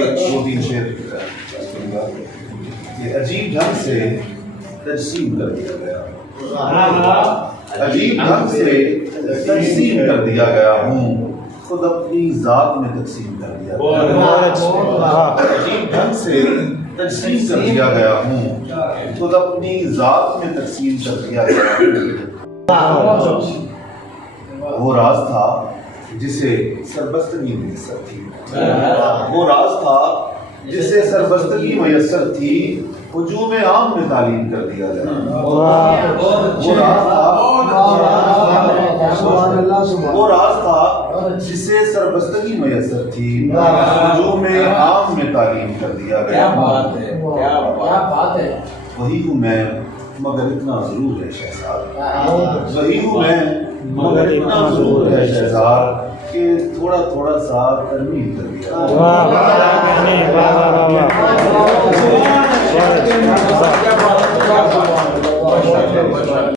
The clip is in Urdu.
دو تین شعر یہ عجیب ڈھنگ سے تجسیم کر دیا گیا، عجیب ڈھنگ سے تقسیم کر دیا گیا ہوں، خود اپنی ذات میں تقسیم کر دیا گیا، عجیب ڈھنگ سے تقسیم کر دیا گیا ہوں، خود اپنی ذات میں تقسیم کر دیا گیا ہوں۔ وہ راز تھا جسے سربستگی میسر تھی، وہ راز تھا جسے سربستگی میسر تھی، ہجوم عام میں تعلیم کر دیا گیا۔ وہ راز تھا جسے سربستگی میسر تھی، ہجوم عام میں تعلیم کر دیا گیا۔ کیا بات ہے، وہی ہوں میں مگر اتنا ضرور ہے شہزاد، وہی ہوں میں مگر اتنا ضرور ہے شہزاد کہ تھوڑا تھوڑا سا ترمیم کر دیا۔